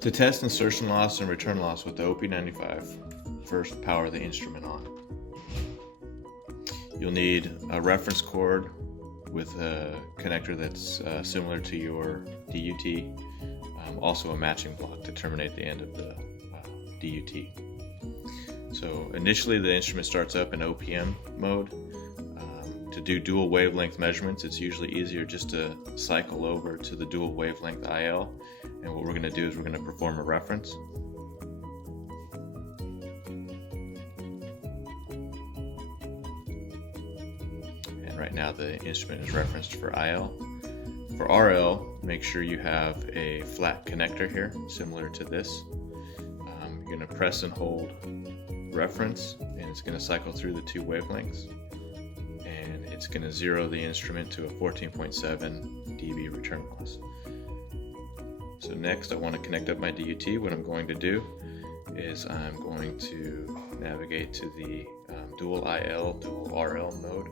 To test insertion loss and return loss with the OP925, first power the instrument on. You'll need a reference cord with a connector that's similar to your DUT, also a matching block to terminate the end of the DUT. So initially the instrument starts up in OPM mode. To do dual wavelength measurements, it's usually easier just to cycle over to the dual wavelength IL, and what we're going to do is we're going to perform a reference. And right now the instrument is referenced for IL. For RL, make sure you have a flat connector here, similar to this. You're going to press and hold reference, and it's going to cycle through the two wavelengths. It's going to zero the instrument to a 14.7 dB return loss. So next I want to connect up my DUT. What I'm going to do is I'm going to navigate to the dual IL, dual RL mode.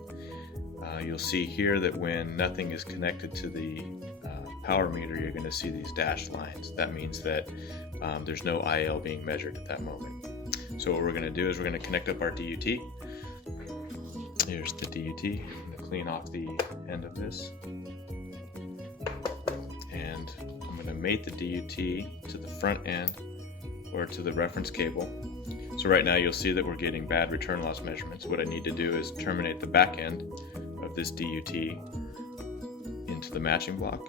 You'll see here that when nothing is connected to the power meter, you're going to see these dashed lines. That means that there's no IL being measured at that moment. So what we're going to do is we're going to connect up our DUT. Here's the DUT. I'm going to clean off the end of this. And I'm going to mate the DUT to the front end or to the reference cable. So right now you'll see that we're getting bad return loss measurements. What I need to do is terminate the back end of this DUT into the matching block.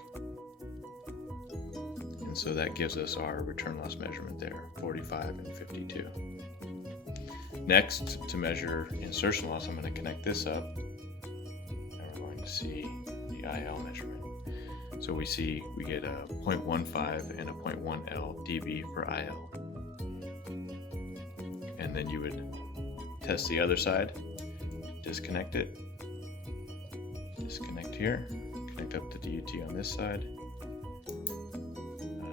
And so that gives us our return loss measurement there, 45 and 52. Next, to measure insertion loss, I'm going to connect this up, and we're going to see the IL measurement. So we get a 0.15 and a 0.1 L dB for IL. And then you would test the other side, disconnect it, disconnect here, connect up the DUT on this side,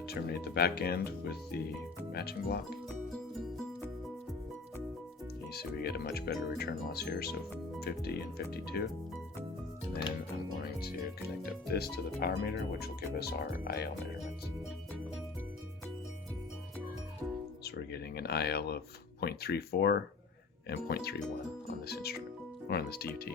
terminate the back end with the matching block. So we get a much better return loss here, so 50 and 52. And then I'm going to connect up this to the power meter, which will give us our IL measurements. So we're getting an IL of 0.34 and 0.31 on this instrument, or on this DUT.